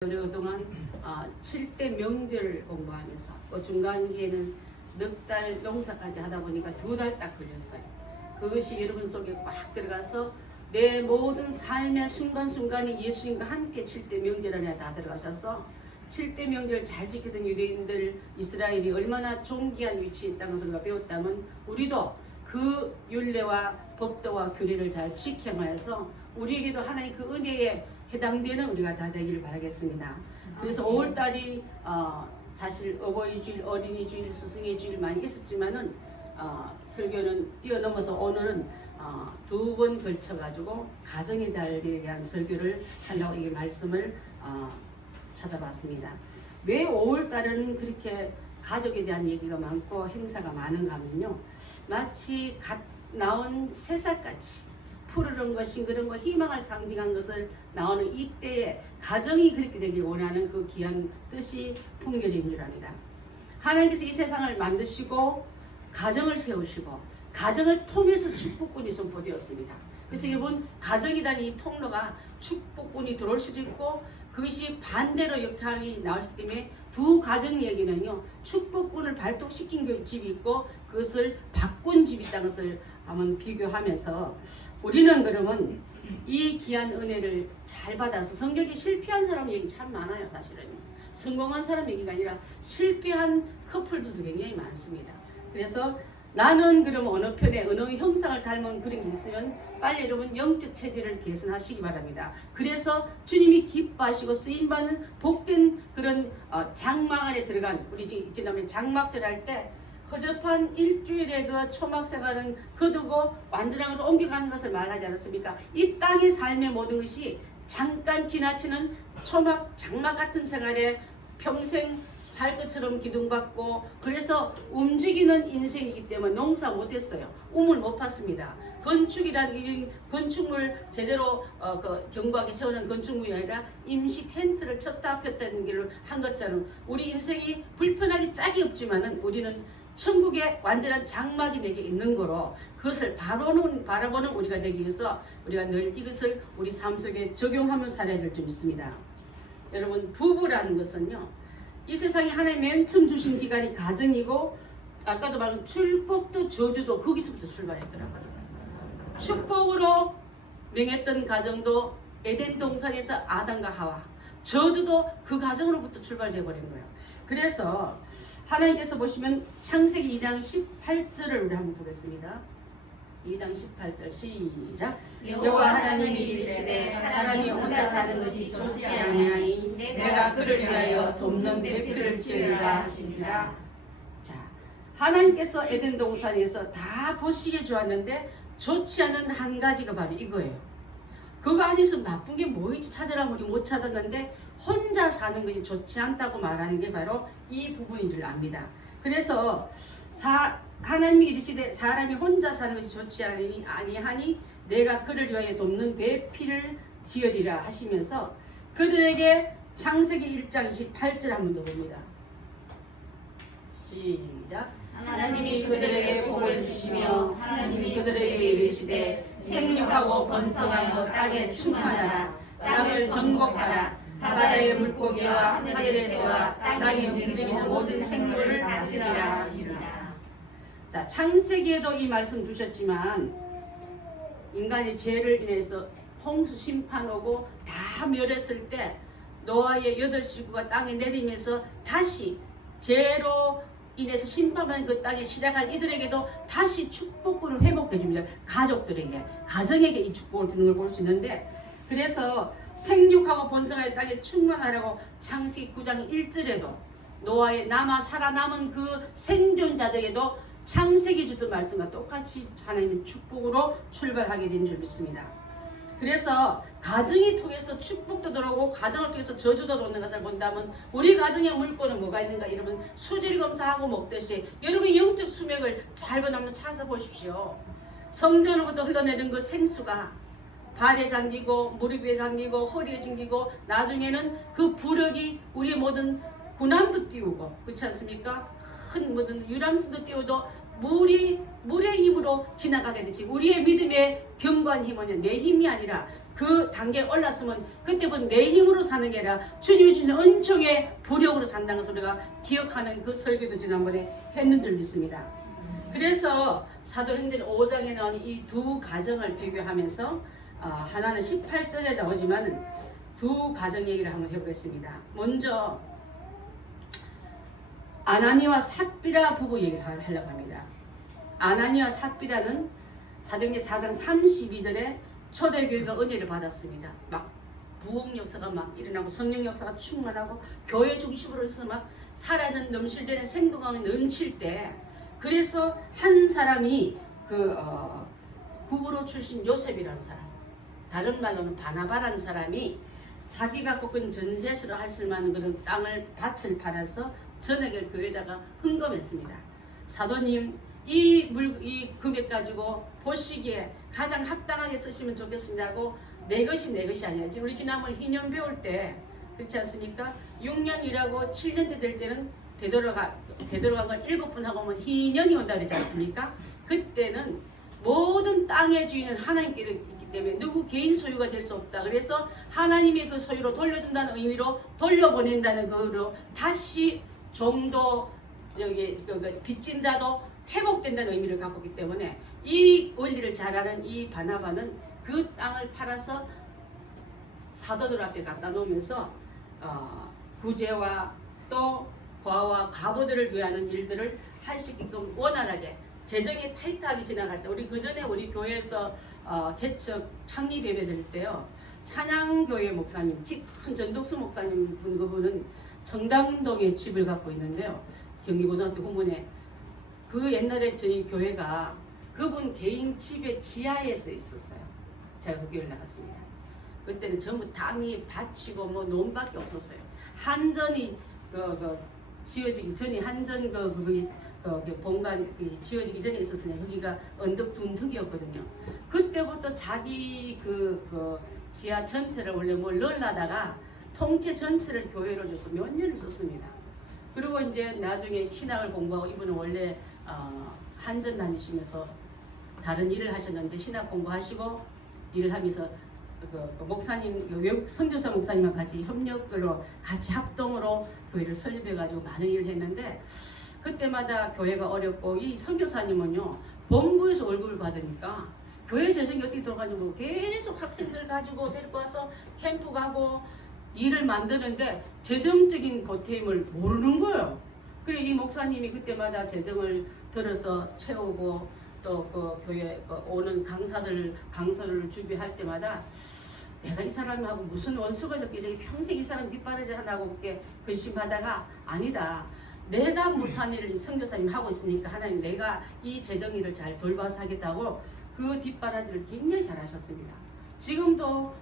그동안 7대 명절 공부하면서 그 중간기에는 넉 달 농사까지 하다 보니까 2달 딱 걸렸어요. 그것이 여러분 속에 꽉 들어가서 내 모든 삶의 순간순간이 예수님과 함께 7대 명절 안에 다 들어가셔서 7대 명절 잘 지키던 유대인들 이스라엘이 얼마나 존귀한 위치에 있다는 것을 우리가 배웠다면 우리도 그 율례와 법도와 규례를 잘 지켜야해서 우리에게도 하나님 그 은혜에 해당되는 우리가 다 되기를 바라겠습니다. 그래서 5월달이 사실 어버이주일, 어린이주일, 스승의 주일 많이 있었지만은 설교는 뛰어넘어서 오늘은 2번 걸쳐가지고 가정의 달에 대한 설교를 하려고 이 말씀을 찾아봤습니다. 왜 5월달은 그렇게 가족에 대한 얘기가 많고 행사가 많은가 하면요, 마치 갓 나온 새살같이 푸르른 것, 싱그런 것, 희망을 상징한 것을 나오는 이때에 가정이 그렇게 되길 원하는 그 귀한 뜻이 풍겨진 줄 압니다. 하나님께서 이 세상을 만드시고 가정을 세우시고 가정을 통해서 축복꾼이 선포되었습니다. 그래서 여러분, 가정이라는 이 통로가 축복꾼이 들어올 수도 있고 그것이 반대로 역할이 나오기 때문에 두 가정 얘기는요, 축복꾼을 발동시킨 집이 있고 그것을 바꾼 집이 있다는 것을 한번 비교하면서 우리는 그러면 이 귀한 은혜를 잘 받아서, 성경에 실패한 사람 얘기 참 많아요. 사실은 성공한 사람 얘기가 아니라 실패한 커플들도 굉장히 많습니다. 그래서 나는 그럼 어느 편에 어느 형상을 닮은 그런 게 있으면 빨리 여러분 영적 체질을 개선하시기 바랍니다. 그래서 주님이 기뻐하시고 쓰임받는 복된 그런 장막 안에 들어간, 우리 지난번에 장막절 할 때 허접한 일주일의 그 초막 생활은 거두고 완전한 것으로 옮겨가는 것을 말하지 않았습니까? 이 땅의 삶의 모든 것이 잠깐 지나치는 초막 장막 같은 생활에 평생 살 것처럼 기둥받고, 그래서 움직이는 인생이기 때문에 농사 못했어요. 우물 못 팠습니다. 건축이라는 건축물 제대로 견고하게 세우는 건축물이 아니라 임시 텐트를 쳤다 폈다는 길을 한 것처럼 우리 인생이 불편하게 짝이 없지만은 우리는 천국의 완전한 장막이 내게 있는 거로 그것을 바라보는 우리가 되기 위해서 우리가 늘 이것을 우리 삶 속에 적용하며 살아야 될 줄 믿습니다. 여러분, 부부라는 것은요, 이 세상에 하나님 맨 처음 주신 기간이 가정이고, 아까도 말한 축복도 저주도 거기서부터 출발했더라고요. 축복으로 명했던 가정도 에덴 동산에서 아담과 하와, 저주도 그 가정으로부터 출발되어 버린 거예요. 그래서 하나님께서 보시면 창세기 2장 18절을 우리 한번 보겠습니다. 2장 18절 시작. 여호와 하나님이 이르시되 사람이 혼자 사는 것이 좋지 아니하니 내가 그를 위하여 돕는 배필을 지으리라 하시니라. 자, 하나님께서 에덴 동산에서 다 보시기에 좋았는데 좋지 않은 한 가지가 바로 이거예요. 그거 안에서 나쁜 게 뭐인지 찾으라면 우리 못 찾았는데 혼자 사는 것이 좋지 않다고 말하는 게 바로 이 부분인 줄 압니다. 그래서 하나님이 이르시되 사람이 혼자 사는 것이 좋지 아니하니 내가 그를 위하여 돕는 배필을 지으리라 하시면서 그들에게 창세기 1장 28절 한번 더 봅니다. 시작. 하나님이 그들에게 복을 주시며 하나님이 그들에게 이르시되 생육하고 번성하여 땅에 충만하라. 땅을 정복하라. 바다의 물고기와 하늘의 새와 땅에 움직이는 모든 생물을 다스리라 하시니라. 자, 창세기에도 이 말씀 주셨지만 인간의 죄를 인해서 홍수 심판 오고 다 멸했을 때 노아의 8식구가 땅에 내리면서 다시 죄로 인해서 심판받는 그 땅에 시작한 이들에게도 다시 축복을 회복해 줍니다. 가족들에게, 가정에게 이 축복을 주는 걸 볼 수 있는데, 그래서 생육하고 번성하여 땅에 충만하라고 창세기 9장 1절에도 노아의 살아남은 그 생존자들에게도 창세기 주던 말씀과 똑같이 하나님의 축복으로 출발하게 된 줄 믿습니다. 그래서 가정이 통해서 축복도 들어오고 가정을 통해서 저주도 들어오는 것을 본다면 우리 가정의 물건은 뭐가 있는가? 여러분, 수질 검사하고 먹듯이 여러분의 영적 수맥을 잘 한번 찾아보십시오. 성전으로부터 흘러내는 그 생수가 발에 잠기고 무릎에 잠기고 허리에 잠기고 나중에는 그 부력이 우리의 모든 군함도 띄우고, 그렇지 않습니까? 큰 모든 유람선도 띄워도 물의 힘으로 지나가게 되지. 우리의 믿음의 견고한 힘은 내 힘이 아니라 그 단계에 올랐으면 그때부터 내 힘으로 사는 게 아니라 주님이 주신 은총의 부력으로 산다는 것을 우리가 기억하는 그 설교도 지난번에 했는 줄 믿습니다. 그래서 사도행전 5장에 나온 이 두 가정을 비교하면서 하나는 18절에 나오지만 두 가정 얘기를 한번 해보겠습니다. 먼저 아나니와 삽비라 부부 얘기를 하려고 합니다. 아나니와 삽비라는 사도행전 4장 32절에 초대교회가 은혜를 받았습니다. 막 부흥 역사가 막 일어나고 성령 역사가 충만하고 교회 중심으로 해서 막 살아있는 넘실대는 생동감이 넘칠 때, 그래서 한 사람이 구브로 출신 요셉이라는 사람, 다른 말로는 바나바라는 사람이 자기가 꺾은 전제스로 할 수 있는 그런 땅을 밭을 팔아서 전액을 교회에다가 헌금했습니다. 사도님, 이 금액 가지고 보시기에 가장 합당하게 쓰시면 좋겠습니다 하고 내 것이 아니야. 우리 지난번 희년 배울 때 그렇지 않습니까? 6년 일하고 7년 될 때는 되돌아간 건 7번 하고 오면 희년이 온다 그러지 않습니까? 그때는 모든 땅의 주인은 하나님께 있기 때문에 누구 개인 소유가 될 수 없다. 그래서 하나님의 그 소유로 돌려준다는 의미로 돌려보낸다는 거로 다시 좀더 여기 빚진 자도 회복된다는 의미를 갖고 있기 때문에 이 원리를 잘 아는 이 바나바는 그 땅을 팔아서 사도들 앞에 갖다 놓으면서 구제와 또 과와 과부들을 위하는 일들을 할 수 있게끔 원활하게 재정이 타이트하게 지나갈 때, 우리 그 전에 우리 교회에서 개척 창립 예배 드릴 때요, 찬양교회 목사님, 큰 전독수 목사님 그분은 청담동에 집을 갖고 있는데요, 경기고등학교 후문에. 그 옛날에 저희 교회가 그분 개인 집의 지하에 서 있었어요. 제가 그 교회를 나갔습니다. 그때는 전부 땅이 밭이고 뭐 논밖에 없었어요. 한전이 지어지기 전에 한전 본관 지어지기 전에 있었으니 거기가 언덕 둔턱이었거든요. 그때부터 자기 그 지하 전체를 원래 뭘 넣으려다가 통째 전체를 교회로 줘서 몇 년을 썼습니다. 그리고 이제 나중에 신학을 공부하고, 이분은 원래 한전 다니시면서 다른 일을 하셨는데 신학 공부하시고 일을 하면서 목사님, 외국 선교사 목사님과 같이 협력으로 같이 합동으로 교회를 설립해가지고 많은 일을 했는데, 그때마다 교회가 어렵고 이 선교사님은요 본부에서 월급을 받으니까 교회 재정이 어떻게 돌아가는지 모르고 계속 학생들 가지고 데리고 와서 캠프 가고 일을 만드는데 재정적인 보탬을 모르는 거예요. 그리고 이 목사님이 그때마다 재정을 들어서 채우고 또 그 교회 오는 강사를 준비할 때마다 내가 이 사람하고 무슨 원수가 적길래 평생 이 사람 뒷바라지 하나고 이렇게 근심하다가, 아니다, 내가 못한 일을 이 선교사님 하고 있으니까 하나님 내가 이 재정 일을 잘 돌봐서 하겠다고 그 뒷바라지를 굉장히 잘 하셨습니다. 지금도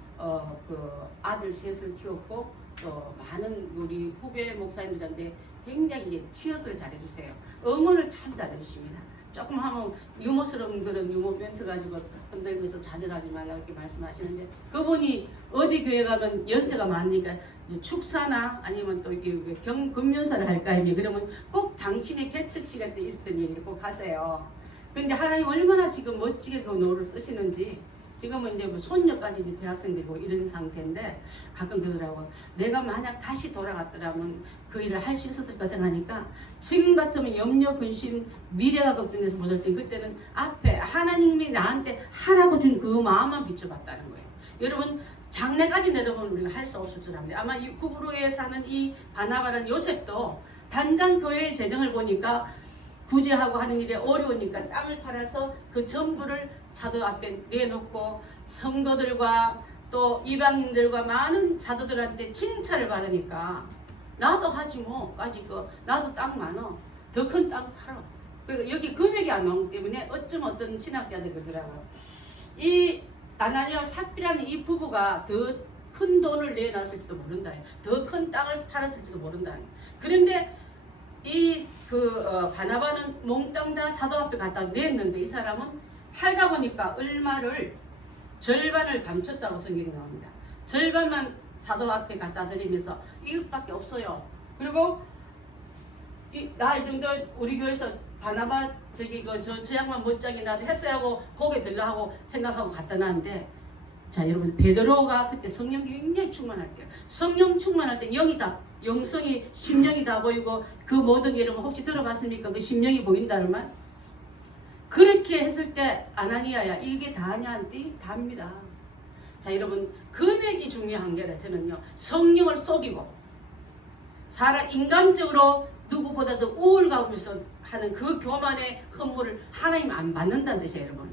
그 아들 셋을 키웠고 또 많은 우리 후배 목사님들한테 굉장히 치어스를 잘해주세요. 응원을 참 잘해주십니다. 조금 하면 유머스러운 그런 유머 멘트 가지고 흔들면서 좌절하지 말라고 이렇게 말씀하시는데, 그분이 어디 교회 가면 연세가 많으니까 축사나 아니면 또 이게 금연사를 할까 하니, 그러면 꼭 당신의 개척 시간 때 있었던 얘기를 꼭 하세요. 근데 하나님 얼마나 지금 멋지게 그 노를 쓰시는지. 지금은 이제 뭐 손녀까지 이제 대학생들이고 이런 상태인데 가끔 그러더라고, 내가 만약 다시 돌아갔더라면 그 일을 할 수 있었을까 생각하니까 지금 같으면 염려, 근심, 미래가 걱정돼서 못할 때 그때는 앞에 하나님이 나한테 하라고 준 그 마음만 비춰봤다는 거예요. 여러분 장래까지 내다보면 우리가 할 수 없을 줄 압니다. 아마 이 구브로에 사는 이 바나바라는 요셉도 단장 교회의 재정을 보니까 구제하고 하는 일이 어려우니까 땅을 팔아서 그 전부를 사도 앞에 내놓고 성도들과 또 이방인들과 많은 사도들한테 칭찬을 받으니까 나도 하지 뭐, 까짓 거 나도 땅 많어, 더 큰 땅 팔아. 그리고 여기 금액이 안 나오기 때문에 어떤 신학자들 그러더라고요. 이 아나니와 삽비라는 이 부부가 더 큰 돈을 내놨을지도 모른다. 더 큰 땅을 팔았을지도 모른다. 그런데 바나바는 몽땅 다 사도 앞에 갖다 냈는데, 이 사람은 팔다 보니까 얼마를 절반을 감췄다고 성경이 나옵니다. 절반만 사도 앞에 갖다 드리면서 이것밖에 없어요. 그리고 나 이 정도 우리 교회에서 바나바 저기 저 양반 못장이 나도 했어야 하고 고개 들라 하고 생각하고 갖다 놨는데, 자 여러분, 베드로가 그때 성령이 굉장히 충만할 때요. 성령 충만할 때 영이 다, 영성이, 심령이 다 보이고, 그 모든 여러분 혹시 들어봤습니까? 그 심령이 보인다는 말? 그렇게 했을 때 아나니아야 이게 다냐? 답니다. 자 여러분, 금액이 중요한 게 아니라 저는요, 성령을 속이고 사람 인간적으로 누구보다도 우울감에서 하는 그 교만의 허물을 하나님 안 받는다는 뜻이에요, 여러분.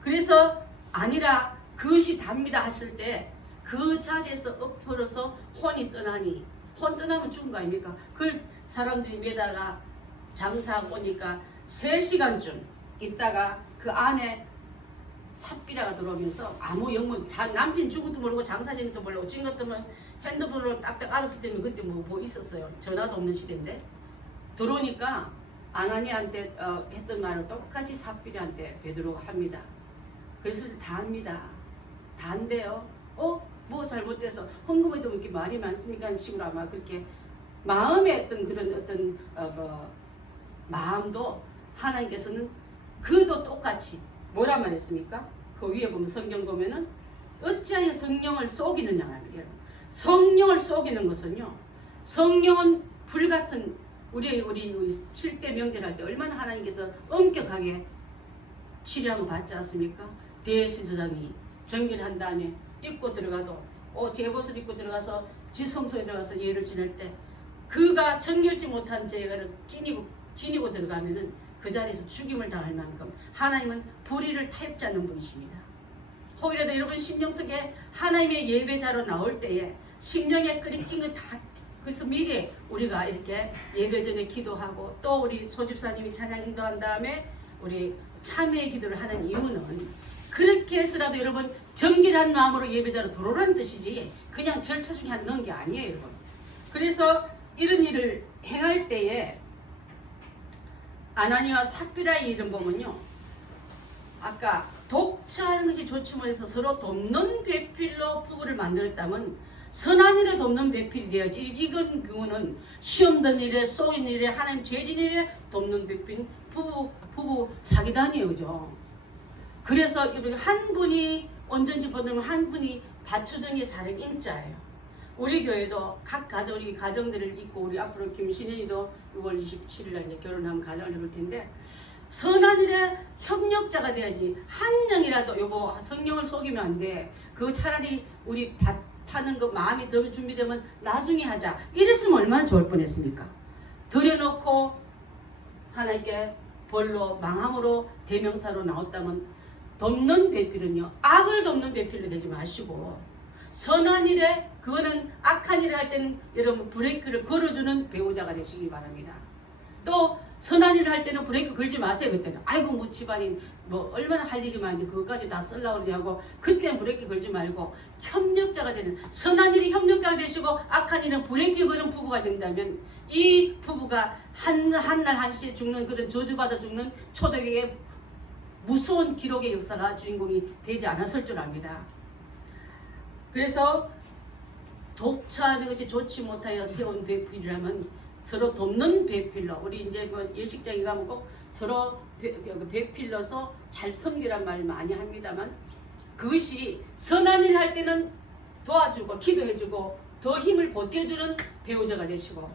그래서 아니라 그것이 답니다 했을 때 그 자리에서 엎어져서 혼이 떠나니, 혼 떠나면 죽은 거 아닙니까? 그걸 사람들이 매다가 장사하고 오니까 3시간쯤 있다가 그 안에 삽비라가 들어오면서 아무 영문, 남편 죽은 것도 모르고 장사진도 모르고 찐 것도 뭐 핸드폰으로 딱딱 알았기 때문에 그때 뭐 있었어요. 전화도 없는 시대인데 들어오니까 아나니한테 했던 말을 똑같이 삽비리한테 베드로가 합니다. 그래서 다 합니다. 다 한대요. 뭐 잘못돼서 헌금에도 이렇게 말이 많습니까? 하는 식으로 아마 그렇게 마음에 어떤 그런 어떤 마음도 하나님께서는 그도 똑같이 뭐라 말했습니까? 그 위에 보면 성경 보면은 어찌하여 성령을 속이느냐 말이에요. 성령을 속이는 것은요, 성령은 불같은 우리 7대 명절할 때 얼마나 하나님께서 엄격하게 치료하고 받지 않습니까? 대제사장이 정결한 다음에 입고 들어가도 제봇을 입고 들어가서 지성소에 들어가서 예를 지낼 때 그가 정결지 못한 죄를 지니고 들어가면은 그 자리에서 죽임을 당할 만큼 하나님은 불의를 타협지 않는 분이십니다. 혹이라도 여러분 심령 속에 하나님의 예배자로 나올 때에 심령에 끓인 것 다, 그래서 미리 우리가 이렇게 예배 전에 기도하고 또 우리 소집사님이 찬양 인도한 다음에 우리 참회의 기도를 하는 이유는 그렇게 해서라도 여러분 정결한 마음으로 예배자로 들어오라는 뜻이지 그냥 절차 중에 한 넣은 게 아니에요, 여러분. 그래서 이런 일을 행할 때에 아나니와 삽비라의 이름 보면요, 아까 독차하는 것이 좋지 못해서 서로 돕는 배필로 부부를 만들었다면 선한 일에 돕는 배필이 되어야지. 이건 그거는 시험 든 일에, 쏘인 일에, 하나님 죄진 일에 돕는 배필, 부부 사기단이에요, 그죠? 그래서 한 분이 언제든지 보면 한 분이 받쳐주는 게 사람 인자예요. 우리 교회도 각 가정, 우리 가정들을 있고, 우리 앞으로 김신현이도 6월 27일 날 이제 결혼하면 가정을 해볼 텐데, 선한 일에 협력자가 돼야지. 한 명이라도 여보 성령을 속이면 안 돼. 그거 차라리 우리 파는 거 마음이 더 준비되면 나중에 하자. 이랬으면 얼마나 좋을 뻔했습니까? 들여놓고 하나님께 벌로 망함으로 대명사로 나왔다면 돕는 배필은요, 악을 돕는 배필로 되지 마시고 선한 일에, 그거는 악한 일을 할 때는 여러분 브레이크를 걸어주는 배우자가 되시기 바랍니다. 또 선한 일을 할 때는 브레이크 걸지 마세요. 그때는 아이고 뭐 집안이 뭐 얼마나 할 일이 많은데 그것까지 다 쓰려고 그러냐고, 그때는 브레이크 걸지 말고 협력자가 되는, 선한 일이 협력자가 되시고 악한 일은 브레이크 거는 부부가 된다면 이 부부가 한날 한시에 죽는 그런 저주받아 죽는 초대교회의 무서운 기록의 역사가 주인공이 되지 않았을 줄 압니다. 그래서 독차하는 것이 좋지 못하여 세운 배필이라면 서로 돕는 배필로, 우리 이제 그 예식장에 가면 꼭 서로 배필러서 잘 섬기란 말 많이 합니다만, 그것이 선한 일 할 때는 도와주고 기도해주고 더 힘을 보태주는 배우자가 되시고,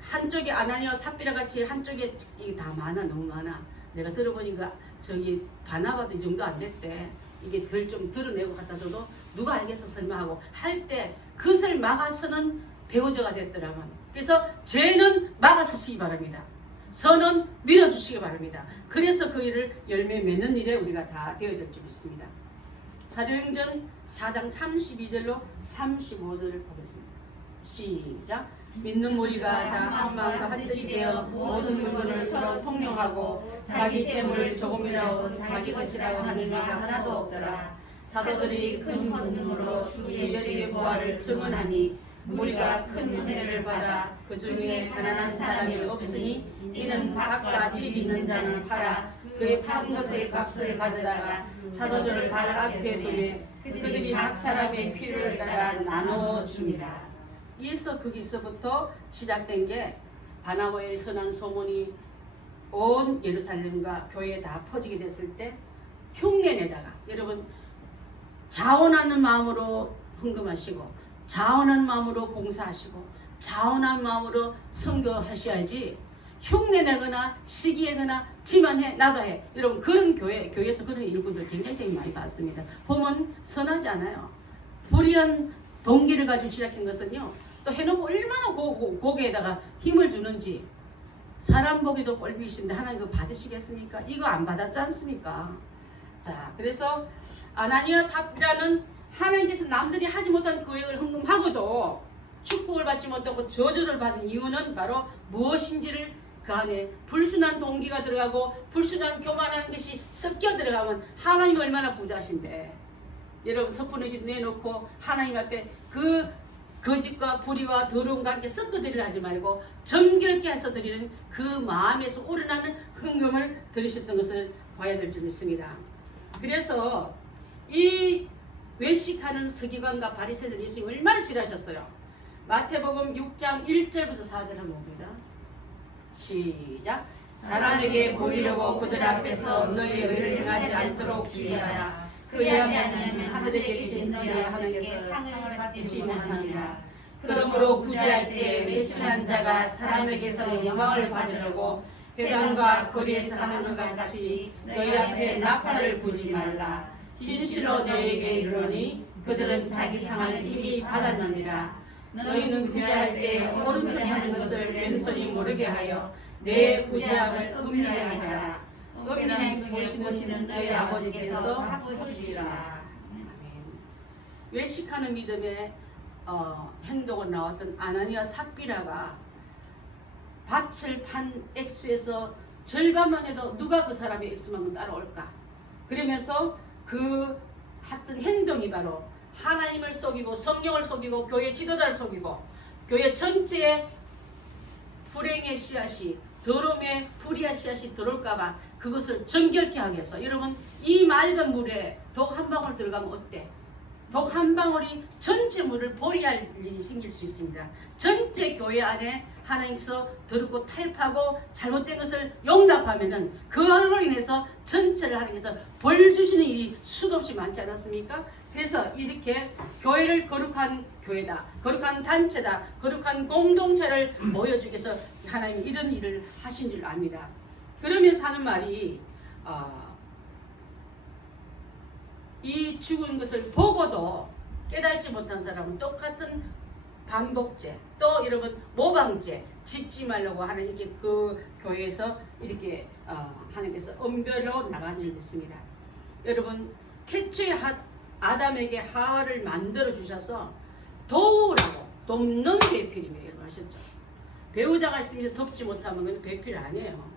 한쪽에 아나니아와 삽비라 같이 한쪽에 이게 다 많아, 너무 많아. 내가 들어보니까 저기 바나바도 이 정도 안 됐대. 이게 덜 좀 드러내고 갖다 줘도 누가 알겠어 설마 하고 할 때 그것을 막아서는 배우자가 됐더라면, 그래서 죄는 막아서시기 바랍니다. 선은 밀어주시기 바랍니다. 그래서 그 일을 열매 맺는 일에 우리가 다 되어질 줄 믿습니다. 사도행전 4장 32절로 35절을 보겠습니다. 시작. 믿는 무리가 다 한 마음과 한 뜻이 되어 모든 물건을 서로 통용하고 자기 재물을 조금이라도 자기 것이라고 하는 이가 하나도 없더라. 사도들이 큰 권능으로 주 예수의 부활을 증언하니 무리가 큰 은혜를 받아 그 중에 가난한 사람이 없으니 이는 밭과 집 있는 자는 팔아 그의 판 것의 값을 가져다가 사도들을 발 앞에 두매 그들이 각 사람의 필요를 따라 나누어 줍니다. 그래서 거기서부터 시작된 게 바나바의 선한 소문이 온 예루살렘과 교회에 다 퍼지게 됐을 때 흉내내다가 여러분 자원하는 마음으로 헌금하시고 자원하는 마음으로 봉사하시고 자원한 마음으로 선교하셔야지 흉내내거나 시기하거나 지만 해 나도 해 여러분 그런 교회에서 그런 일꾼들 굉장히 많이 봤습니다. 보면 선하지 않아요. 불의한 동기를 가지고 시작한 것은요 또 해놓고 얼마나 고개에다가 힘을 주는지 사람 보기도 꼴비신데 하나님 그거 받으시겠습니까? 이거 안 받았지 않습니까? 자 그래서 아나니와 삽비라는 하나님께서 남들이 하지 못한 계획을 헌금하고도 축복을 받지 못하고 저주를 받은 이유는 바로 무엇인지를 그 안에 불순한 동기가 들어가고 불순한 교만하는 것이 섞여 들어가면 하나님 얼마나 부자신데 여러분 섣부른 집 내놓고 하나님 앞에 그 거짓과 불의와 더러움과 함께 섞어드리려 하지 말고 정결케 해서 드리는 그 마음에서 우러나는 헌금을 드리셨던 것을 봐야 될 줄 믿습니다. 그래서 이 외식하는 서기관과 바리새인들 예수님 얼마나 싫어하셨어요. 마태복음 6장 1절부터 4절 한번 봅니다. 시작. 사람에게 보이려고 그들 앞에서 너희의 의를 행하지 않도록 주의하라. 그리하면 하늘에 계신 너희 하나님께서 상을 받지 못하니라. 그러므로 구제할 때 매신한 자가 사람에게서 영광을 받으려고 회당과 거리에서 하는 것 같이 너희 앞에 나팔을 부지 말라. 진실로 너희에게 이르노니 그들은 자기 상을 이미 받았느니라. 너희는 구제할 때 오른손이 하는 것을 왼손이 모르게 하여 내 구제함을 은밀하게 하라. 은밀히 보시는 너희 아버지께서 보시리라. 외식하는 믿음의 행동으로 나왔던 아나니와 삽비라가 밭을 판 액수에서 절반만 해도 누가 그 사람의 액수만큼 따라올까? 그러면서 그 했던 행동이 바로 하나님을 속이고 성령을 속이고 교회 지도자를 속이고 교회 전체에 불행의 씨앗이 더러움의 불의의 씨앗이 들어올까봐 그것을 정결케 하기 위해서 여러분 이 맑은 물에 독 한 방울 들어가면 어때? 독 한 방울이 전체 물을 보리할 일이 생길 수 있습니다. 전체 교회 안에 하나님께서 더럽고 타협하고 잘못된 것을 용납하면은 그걸로 인해서 전체를 하나님께서 벌 주시는 일이 수도 없이 많지 않았습니까? 그래서 이렇게 교회를 거룩한 교회다, 거룩한 단체다, 거룩한 공동체를 보여주기 위해서 하나님이 이런 일을 하신 줄 압니다. 그러면서 하는 말이 이 죽은 것을 보고도 깨달지 못한 사람은 똑같은 반복죄, 또 여러분 모방죄 짓지 말라고 하는 이렇게 그 교회에서 이렇게 하나님께서 은별로 나간 줄 믿습니다. 여러분 태초에 아담에게 하와를 만들어 주셔서 도우라고 돕는 배필이며 여러분 아셨죠? 배우자가 있으면서 돕지 못하면 그건 배필 아니에요.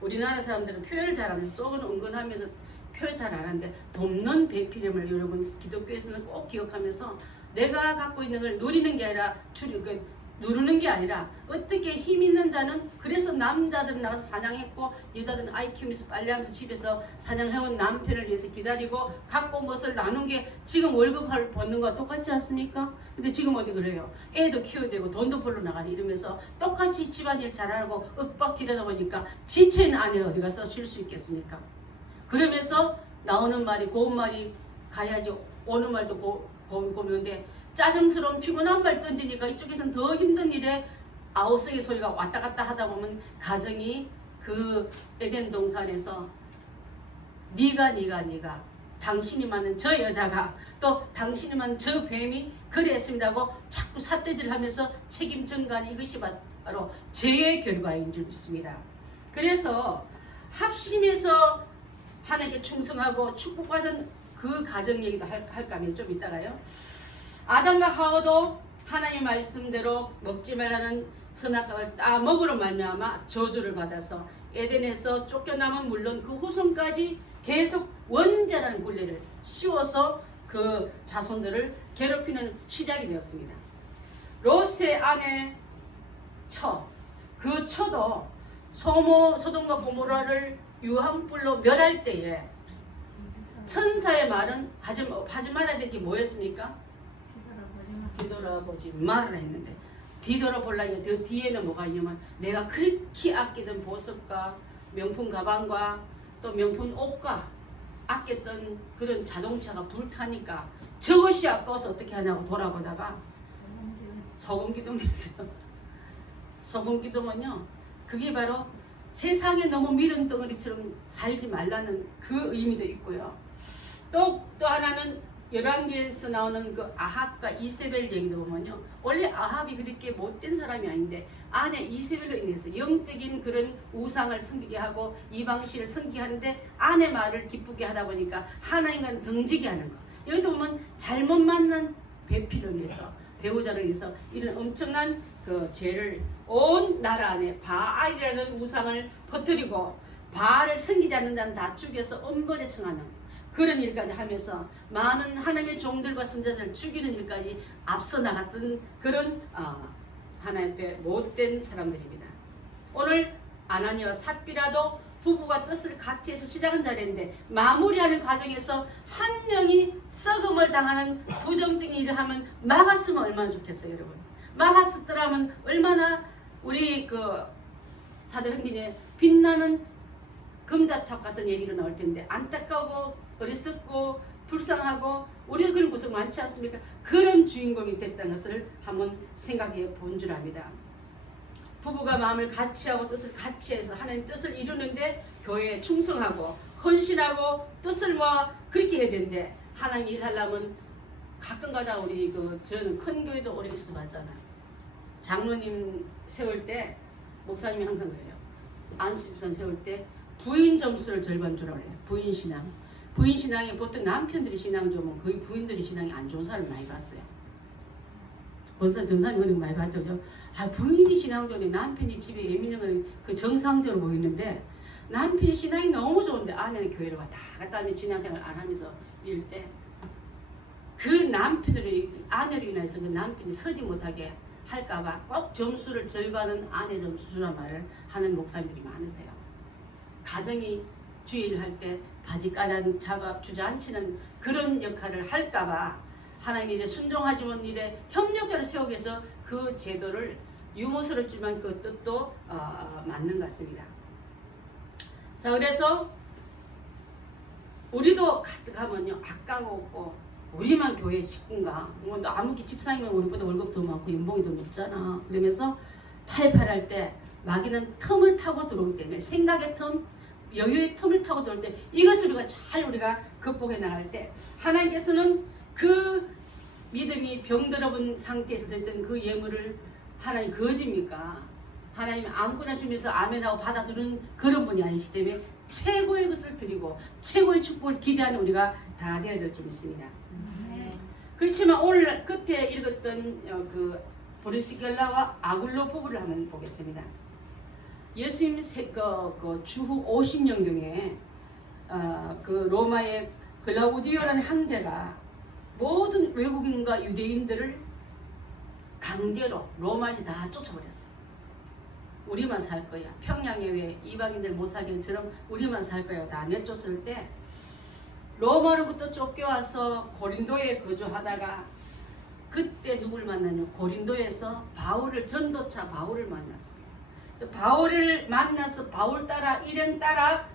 우리나라 사람들은 표현을 잘하면서 속은 은근하면서 표현 잘 안 하는데 돕는 배필임을 여러분 기독교에서는 꼭 기억하면서 내가 갖고 있는 걸 누리는 게 아니라 누르는 게 아니라 어떻게 힘 있는 자는 그래서 남자들은 나가서 사냥했고 여자들은 아이 키우면서 빨래하면서 집에서 사냥해온 남편을 위해서 기다리고 갖고 온 것을 나눈 게 지금 월급 받는 거와 똑같지 않습니까? 근데 지금 어디 그래요? 애도 키워야 되고 돈도 벌러 나가니 이러면서 똑같이 집안일 잘하고 윽박지르다 보니까 지체인 아내가 어디 가서 쉴 수 있겠습니까? 그러면서 나오는 말이 고운 말이 가야지 오는 말도 고운데 짜증스러운 피곤한 말 던지니까 이쪽에서는 더 힘든 일에 아우성의 소리가 왔다 갔다 하다 보면 가정이 그 에덴 동산에서 네가 당신이 맞는 저 여자가 또 당신이 맞는 저 뱀이 그랬습니다고 자꾸 삿대질하면서 책임 전가하는 이것이 바로 죄의 결과인 줄 믿습니다. 그래서 합심해서 하나님께 충성하고 축복받은 그 가정 얘기도 할까 하면 좀 이따가요. 아담과 하와도 하나님 말씀대로 먹지 말라는 선악과를 따먹으로 말미암아 저주를 받아서 에덴에서 쫓겨나면 물론 그 후손까지 계속 원죄라는 굴레를 씌워서 그 자손들을 괴롭히는 시작이 되었습니다. 롯의 아내 그 처도 소돔과 고모라를 유황불로 멸할 때에 천사의 말은 하지 말아야 될 게 뭐였습니까? 뒤돌아보지 말으라 했는데 뒤돌아보려니까 그 뒤에는 뭐가 있냐면 내가 그렇게 아끼던 보석과 명품 가방과 또 명품 옷과 아꼈던 그런 자동차가 불타니까 저것이 아까워서 어떻게 하냐고 돌아보다가 소금기둥 됐어요. 소금기둥은요, 그게 바로 세상에 너무 미련 덩어리처럼 살지 말라는 그 의미도 있고요. 또 하나는 열왕기에서 나오는 그 아합과 이세벨 얘기도 보면요, 원래 아합이 그렇게 못된 사람이 아닌데 아내 이세벨로 인해서 영적인 그런 우상을 섬기게 하고 이방신을 섬기게 하는데 아내 말을 기쁘게 하다 보니까 하나님과는 등지게 하는 거. 여기도 보면 잘못 만난 배필을 위해서, 배우자를 위해서 이런 엄청난 그 죄를 온 나라 안에 바알이라는 우상을 퍼뜨리고 바알을 섬기지 않는 자는 다 죽여서 엄벌에 청하는 그런 일까지 하면서 많은 하나님의 종들과 선자들을 죽이는 일까지 앞서 나갔던 그런 하나님 앞에 못된 사람들입니다. 오늘 아나니와 삽비라도 부부가 뜻을 같이 해서 시작한 자리인데 마무리하는 과정에서 한 명이 썩음을 당하는 부정적인 일을 하면 막았으면 얼마나 좋겠어요, 여러분. 막았더라면 얼마나 우리 그 사도행전에 빛나는 금자탑 같은 얘기로 나올 텐데 안타까우고 어리석고 불쌍하고 우리가 그런 구석 많지 않습니까? 그런 주인공이 됐다는 것을 한번 생각해 본 줄 압니다. 부부가 마음을 같이 하고 뜻을 같이 해서 하나님 뜻을 이루는데 교회에 충성하고 헌신하고 뜻을 모아 그렇게 해야 되는데 하나님 일하려면 가끔가다 우리 저는 큰 교회도 오래 있어 봤잖아요. 장로님 세울 때 목사님이 항상 그래요. 안수집사 세울 때 부인 점수를 절반 주라고 그래요. 부인 신앙. 부인 신앙이 보통 남편들이 신앙 좋으면 거의 부인들이 신앙이 안 좋은 사람을 많이 봤어요. 권사 정사님 그런 거 많이 봤죠. 부인이 신앙 좋은데 남편이 집에 예민한 건 그 정상적으로 보이는데 남편이 신앙이 너무 좋은데 아내는 교회를 왔다 갔다 하며 신앙생활 안 하면서 이럴 때 그 남편으로 아내로 인해서 그 남편이 서지 못하게 할까봐 꼭 점수를 절반은 아내 점수 주란 말을 하는 목사님들이 많으세요. 가정이 주일 할 때 바지가랑 잡아 주저앉히는 그런 역할을 할까봐 하나님이 이래 순종하지만 이래 협력자를 세우기 위해서 그 제도를 유머스럽지만 그 뜻도 맞는 것 같습니다. 자, 그래서 우리도 가뜩하면요 아까웠고 우리만 교회 식구인가 뭐 아무리 집사님은 우리보다 월급 더 많고 연봉이 더 높잖아. 그러면서 타협할 때 마귀는 틈을 타고 들어오기 때문에 생각의 틈, 여유의 틈을 타고 들어올 때 이것을 우리가 극복해 나갈 때 하나님께서는 그 믿음이 병들어본 상태에서 됐던 그 예물을 하나님 거짓입니까? 하나님 아무거나 주면서 아멘하고 받아들이는 그런 분이 아니시기 때문에 최고의 것을 드리고 최고의 축복을 기대하는 우리가 다 되어야 될 줄 믿습니다. 그렇지만 오늘 끝에 읽었던 그 브리스길라와 아굴로 부부를 한번 보겠습니다. 예수님 그 주후 50년경에 그 로마의 글라우디오라는 황제가 모든 외국인과 유대인들을 강제로 로마에서 다 쫓아버렸어. 우리만 살 거야. 평양에 왜 이방인들 못 살게 것처럼 우리만 살 거야. 다 내쫓을 때 로마로부터 쫓겨와서 고린도에 거주하다가 그때 누굴 만나냐? 고린도에서 전도차 바울을 만났어요. 바울을 만나서 바울 따라 일행 따라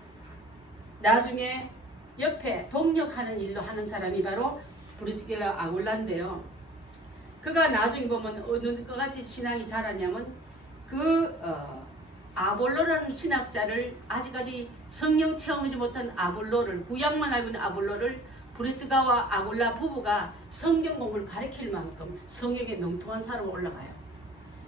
나중에 옆에 동력하는 일로 하는 사람이 바로 브리스길라 아굴라인데요. 그가 나중에 보면 어느 것같이 신앙이 자랐냐면 아볼로라는 신학자를 아직까지 성령 체험하지 못한 아볼로를 구약만 알고 있는 아볼로를 브리스가와 아굴라 부부가 성경 공부를 가르칠 만큼 성경에 능통한 사람으로 올라가요.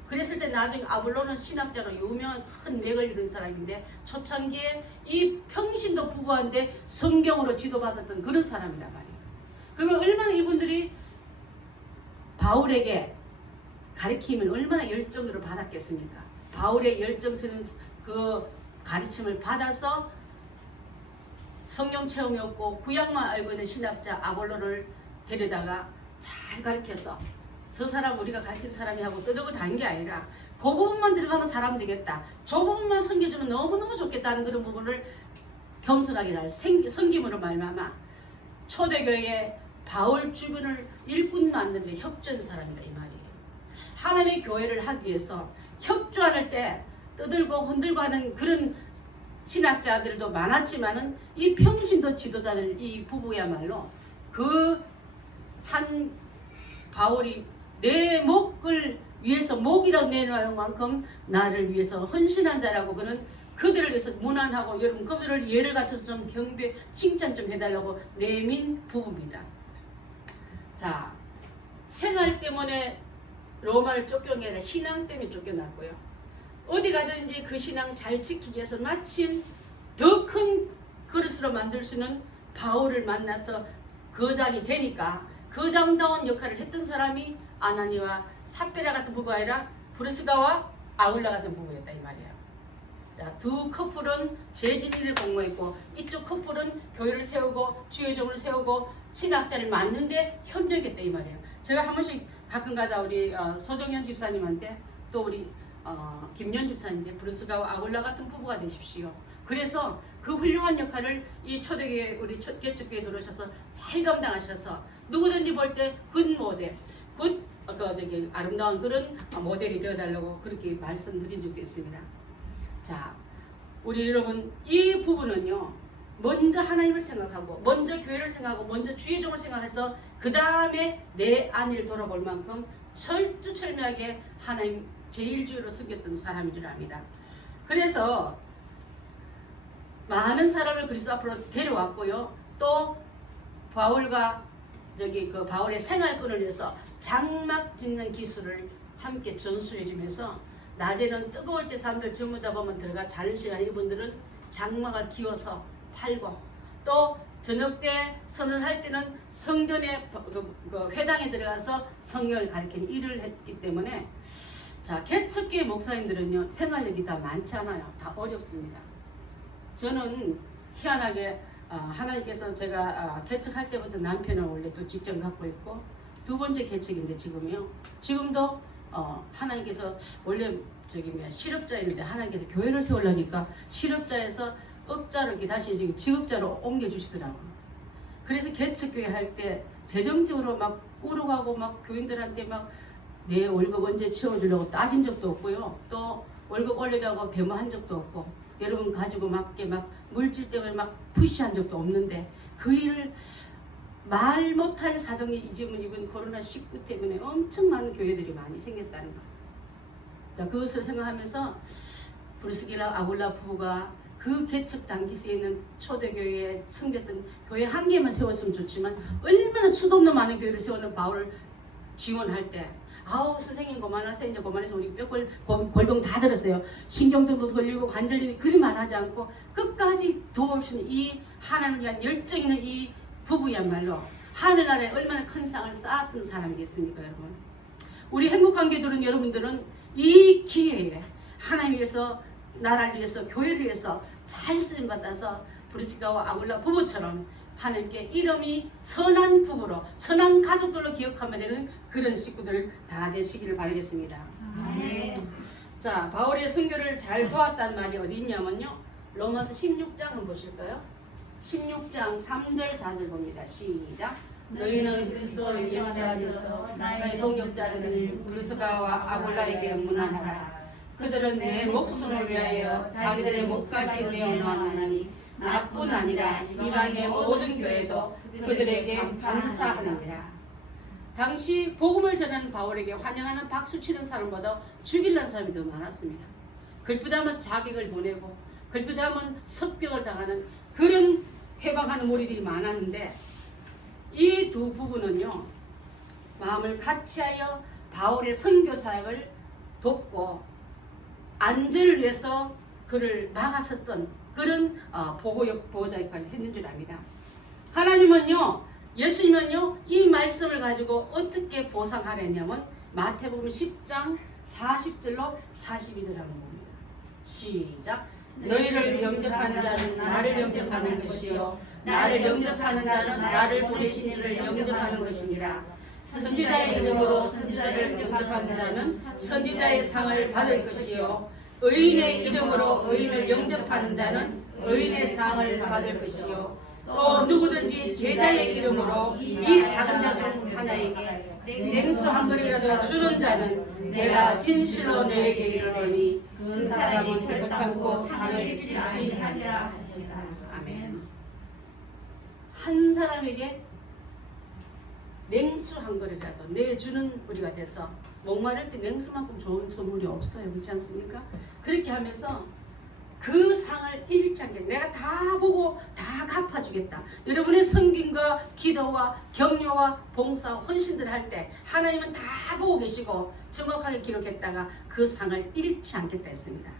그랬을 때 나중에 아볼로는 신학자로 유명한 큰 맥을 이룬 사람인데 초창기에 이 평신도 부부한테 성경으로 지도받았던 그런 사람이란 말이에요. 그러면 얼마나 이분들이 바울에게 가르침을 얼마나 열정으로 받았겠습니까? 바울의 열정스러운 그 가르침을 받아서 성령 체험이 없고 구약만 알고 있는 신학자 아볼로를 데려다가 잘 가르쳐서 저 사람 우리가 가르친 사람이 하고 떠들고 다닌 게 아니라 그 부분만 들어가면 사람 되겠다. 저 부분만 섬겨주면 너무너무 좋겠다는 그런 부분을 겸손하게 잘 섬김으로 말미암아 초대교회에 바울 주변을 일꾼 만드는 데 협조한 사람이라 이 말이에요. 하나님의 교회를 하기 위해서 협조할 때 떠들고 흔들고 하는 그런 신학자들도 많았지만은 이 평신도 지도자들 이 부부야말로 그 한 바울이 내 목을 위해서 목이라고 내놓을 만큼 나를 위해서 헌신한 자라고 그는 그들을 위해서 무난하고 여러분 그들을 예를 갖춰서 좀 경배 칭찬 좀 해달라고 내민 부부입니다. 자, 생활 때문에 로마를 쫓겨난 게 아니라 신앙 때문에 쫓겨났고요. 어디 가든지 그 신앙 잘 지키기 위해서 마침 더 큰 그릇으로 만들 수 있는 바울을 만나서 거장이 되니까 거장다운 역할을 했던 사람이 아나니와 삽베라 같은 부부가 아니라 브리스가와 아굴라 같은 부부였다 이 말이에요. 자, 두 커플은 재진리를 공모했고 이쪽 커플은 교회를 세우고 주의종을 세우고 신학자를 만드는데 협력했다 이 말이에요. 제가 한 번씩 가끔가다 우리 소정현 집사님한테 또 우리 김연 집사님한테 브루스가와 아굴라 같은 부부가 되십시오. 그래서 그 훌륭한 역할을 이 초대교회 우리 개척교회에 들어오셔서 잘 감당하셔서 누구든지 볼 때 굿 모델, 굿 아름다운 그런 모델이 되어달라고 그렇게 말씀드린 적도 있습니다. 자, 우리 여러분 이 부분은요 먼저 하나님을 생각하고 먼저 교회를 생각하고 먼저 주의 종을 생각해서 그 다음에 내 안위를 돌아볼 만큼 철두철미하게 하나님 제일주의로 섬겼던 사람인 줄 압니다. 그래서 많은 사람을 그리스도 앞으로 데려왔고요. 또 바울과 그 바울의 생활권을 위해서 장막 짓는 기술을 함께 전수해 주면서 낮에는 뜨거울 때 사람들 전부 다 보면 들어가 자는 시간 이분들은 장막을 키워서 팔고 또 저녁 때 선언할 때는 성전에 그 회당에 들어가서 성경을 가르치는 일을 했기 때문에 자 개척교회 목사님들은요 생활력이 다 많지 않아요. 다 어렵습니다. 저는 희한하게 하나님께서 제가 개척할 때부터 남편을 원래 또 직접 갖고 있고 두 번째 개척인데 지금도 하나님께서 원래 실업자였는데 하나님께서 교회를 세우려니까 실업자에서 업자로 이렇게 다시 지금 직업자로 옮겨주시더라고요. 그래서 개척교회 할 때 재정적으로 막 울어가고 막 교인들한테 막 내 월급 언제 채워주려고 따진 적도 없고요. 또 월급 올리려고 데모한 적도 없고 여러분 가지고 막 물질 때문에 막 푸시한 적도 없는데 그 일을 말 못할 사정이 지금 이번 코로나19 때문에 엄청 많은 교회들이 많이 생겼다는 거. 자, 그것을 생각하면서 브루스기라 아굴라 부부가 그 개척 단기시에 있는 초대교회에 섬겼던 교회 한 개만 세웠으면 좋지만 얼마나 수도 없는 많은 교회를 세우는 바울을 지원할 때 아우 선생님 그만하세요. 이제 그만해서 우리 골병 다 들었어요. 신경등도 걸리고 관절이 그리 말하지 않고 끝까지 도와주시는 이 하나님을 위한 열정 있는 이 부부야말로 하늘나라에 얼마나 큰 상을 쌓았던 사람이겠습니까 여러분. 우리 행복한 교회들은 여러분들은 이 기회에 하나님 위해서 나라를 위해서 교회를 위해서 잘 쓰임받아서 브리스가와 아굴라 부부처럼 하나님께 이름이 선한 부부로 선한 가족들로 기억하면 되는 그런 식구들 다 되시기를 바라겠습니다. 자, 바울의 선교를 잘 도왔단 말이 어디 있냐면요 로마서 16장 한번 보실까요? 16장 3절 4절 봅니다. 시작. 너희는 그리스도 예수 안에서 나의 동역자들은 브리스가와 아굴라에게 문안하라. 그들은 내 목숨을 위하여 자기들의 목까지 내어놓았나니 나뿐 아니라 이방의 모든 교회도 그들에게 감사하느니라. 당시 복음을 전하는 바울에게 환영하는 박수치는 사람보다 죽이려는 사람이 더 많았습니다. 글쁘다면 자객을 보내고 글쁘다면 석병을 당하는 그런 해방하는 무리들이 많았는데 이 두 부부는요 마음을 같이하여 바울의 선교 사역을 돕고 안전을 위해서 그를 막았었던 그런 보호자 역할을 했는 줄 압니다. 하나님은요 예수님은요 이 말씀을 가지고 어떻게 보상하랬냐면 마태복음 10장 40절로 42절 하는 겁니다. 시작. 너희를 영접하는 자는 나를 영접하는 것이요 나를 영접하는 자는 나를 보내신 이를 영접하는 것이니라. 선지자의 이름으로 선지자를 영접하는 자는 선지자의 상을 받을 것이요 의인의 이름으로 의인을 영접하는 자는 의인의 상을 받을 것이요 또 누구든지 제자의 이름으로 이 작은 자 중 하나에게 냉수 한 그릇이라도 주는 자는 내가 진실로 너에게 이르노니 그 사람이 결단코 상을 잃지 아니하리라 하시니라. 아멘. 한 사람에게 냉수 한 그릇이라도 내주는 우리가 돼서 목마를 때 냉수만큼 좋은 선물이 없어요. 그렇지 않습니까? 그렇게 하면서 그 상을 잃지 않게 내가 다 보고 다 갚아주겠다. 여러분의 섬김과 기도와 격려와 봉사와 헌신들을 할 때 하나님은 다 보고 계시고 정확하게 기록했다가 그 상을 잃지 않겠다 했습니다.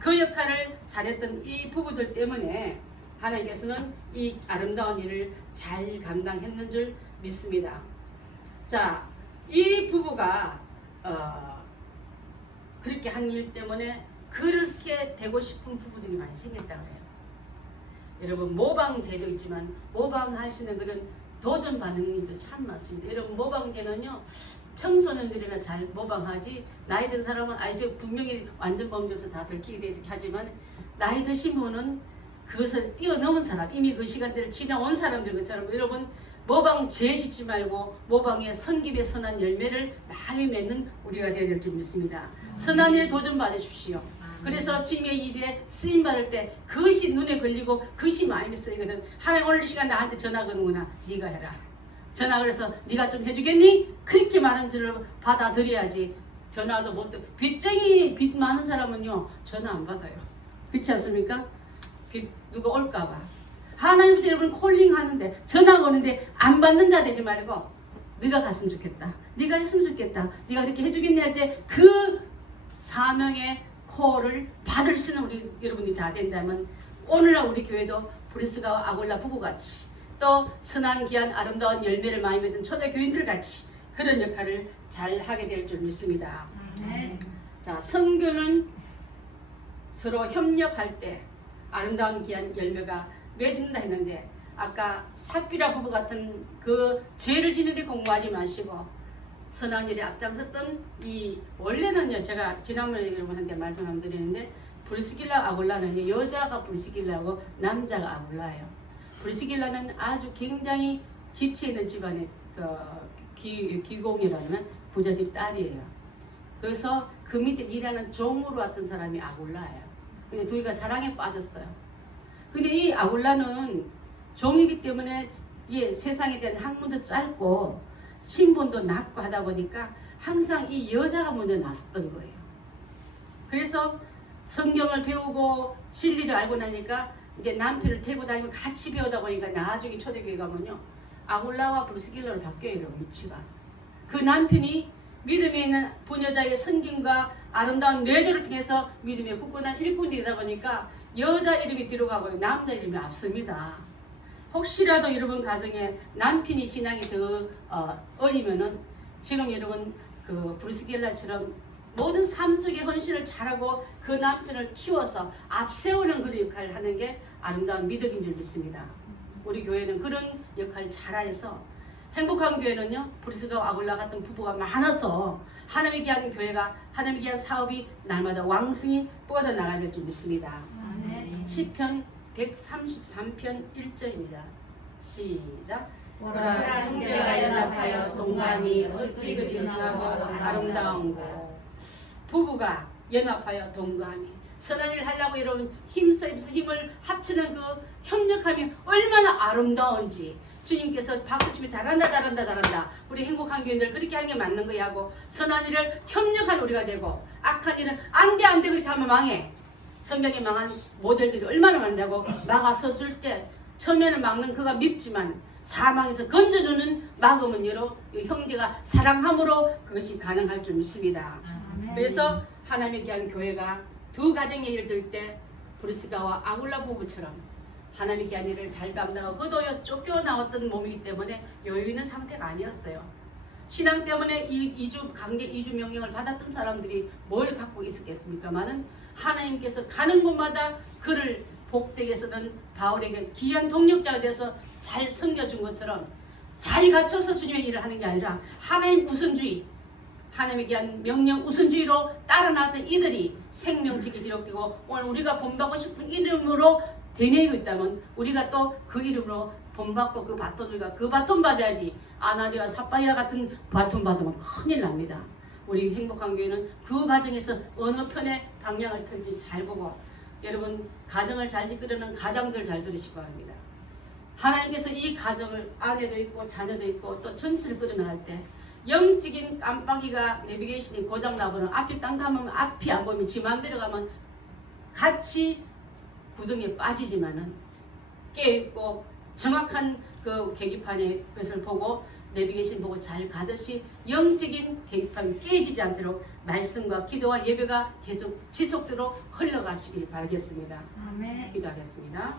그 역할을 잘했던 이 부부들 때문에 하나님께서는 이 아름다운 일을 잘 감당했는 줄 믿습니다. 자, 이 부부가 그렇게 한 일 때문에 그렇게 되고 싶은 부부들이 많이 생겼다 그래요. 여러분 모방제도 있지만 모방할 수 있는 그런 도전 반응도 참 많습니다. 여러분 모방제는요 청소년들이나 잘 모방하지 나이 든 사람은 이제 분명히 완전 범죄에서 다 들키게 돼 있게 하지만 나이 드신 분은 그것을 뛰어넘은 사람 이미 그 시간대를 지나온 사람들 것처럼 여러분 모방죄 짓지 말고 모방의 성김의 선한 열매를 많이 맺는 우리가 되어야 될 줄 믿습니다. 선한 일 도전 받으십시오. 그래서 주님의 일에 쓰임 받을 때 그것이 눈에 걸리고 그것이 마음에 쓰이거든. 하나님 오늘 이 시간 나한테 전화 거는구나. 네가 해라. 전화 걸어서 네가 좀 해주겠니? 그렇게 많은 줄을 받아들여야지. 전화도 못 듣고 빚 많은 사람은요 전화 안 받아요. 그렇지 않습니까? 빚 누가 올까봐. 하나님 여러분 콜링 하는데 전화 오는데 안 받는 자 되지 말고 네가 갔으면 좋겠다. 네가 했으면 좋겠다. 네가 그렇게 해주겠니 할 때 그 사명의 콜을 받을 수 있는 우리 여러분이 다 된다면 오늘날 우리 교회도 브리스가와 아골라 부부같이 또 선한 귀한 아름다운 열매를 많이 맺은 초대 교인들같이 그런 역할을 잘 하게 될 줄 믿습니다. 자, 성경은 서로 협력할 때 아름다운 귀한 열매가 맺는다 했는데 아까 삽비라 부부 같은 그 죄를 지는데 공부하지 마시고 선한 일에 앞장섰던 이 원래는요 제가 지난번에 여러분한테 말씀 한번 드리는데 브리스길라 아골라는 여자가 브리스길라고 남자가 아골라예요. 브리스길라는 아주 굉장히 지체 있는 집안의 귀공이라는 부자집 딸이에요. 그래서 그 밑에 일하는 종으로 왔던 사람이 아골라예요. 근데 둘이가 사랑에 빠졌어요. 근데 이 아골라는 종이기 때문에 세상에 대한 학문도 짧고 신분도 낮고 하다 보니까 항상 이 여자가 먼저 났었던 거예요. 그래서 성경을 배우고 진리를 알고 나니까 이제 남편을 데리고 다니고 같이 배우다 보니까 나중에 초대교회 가면요 아골라와 브리스길라로 바뀌어요. 위치가. 그 남편이 믿음에 있는 부녀자의 성김과 아름다운 뇌조를 통해서 믿음의 굳건한 일꾼이 되다 보니까 여자 이름이 뒤로 가고 남자 이름이 앞섭니다. 혹시라도 여러분 가정에 남편이 신앙이 더 어리면은 지금 여러분 그 브리스길라처럼 모든 삶 속의 헌신을 잘하고 그 남편을 키워서 앞세우는 그런 역할을 하는 게 아름다운 미덕인 줄 믿습니다. 우리 교회는 그런 역할을 잘해서 행복한 교회는요 브리스가와 아골라 같은 부부가 많아서 하나님의 귀한 교회가 하나님의 귀한 사업이 날마다 왕성히 뻗어나가야 될 줄 믿습니다. 시편 133편 1절입니다. 시작. 보라 형제가 연합하여 동감이 어찌 그리 선하고 아름다운고. 부부가 연합하여 동감이 선한 일을 하려고 여러분 힘써 힘을 합치는 그 협력함이 얼마나 아름다운지 주님께서 박수치며 잘한다 우리 행복한 교인들 그렇게 하는 게 맞는 거야 하고 선한 일을 협력한 우리가 되고 악한 일은 안돼 그렇게 하면 망해. 성경에 망한 모델들이 얼마나 많다고 막아서줄 때 처음에는 막는 그가 밉지만 사망에서 건져주는 막음은 여러 형제가 사랑함으로 그것이 가능할 줄 믿습니다. 그래서 하나님의 귀한 교회가 두 가정의 일을 들 때 브리스가와 아굴라 부부처럼 하나님의 귀한 일을 잘 감당하고 그도 쫓겨나왔던 몸이기 때문에 여유 있는 상태가 아니었어요. 신앙 때문에 강제 이주 명령을 받았던 사람들이 뭘 갖고 있었겠습니까마는 하나님께서 가는 곳마다 그를 복되게 쓰는 바울에게 귀한 동력자가 돼서 잘 섬겨준 것처럼 잘 갖춰서 주님의 일을 하는 게 아니라 하나님 우선주의 하나님의 귀한 명령 우선주의로 따라 나왔던 이들이 생명책이 기록되고 오늘 우리가 본받고 싶은 이름으로 되뇌이고 있다면 우리가 또 그 이름으로 돈 받고 그 바톤 우리가 그 바톤 받아야지. 아나니와 삽바리아 같은 바톤 받으면 큰일 납니다. 우리 행복한 교회는 그 가정에서 어느 편의 방향을 틀지 잘 보고 여러분 가정을 잘 이끄는 가장들 잘 들으시기 바랍니다. 하나님께서 이 가정을 아내도 있고 자녀도 있고 또 전체를 끌어나갈 때 영적인 깜빡이가 내비게이션이 고장 나버는 앞이 깜깜하면 앞이 안 보이면 지 맘대로 가면 같이 구덩이에 빠지지만은 깨있고 정확한 그 계기판의 것을 보고 내비게이션 보고 잘 가듯이 영적인 계기판이 깨지지 않도록 말씀과 기도와 예배가 계속 지속되도록 흘러가시길 바라겠습니다. 아멘. 기도하겠습니다.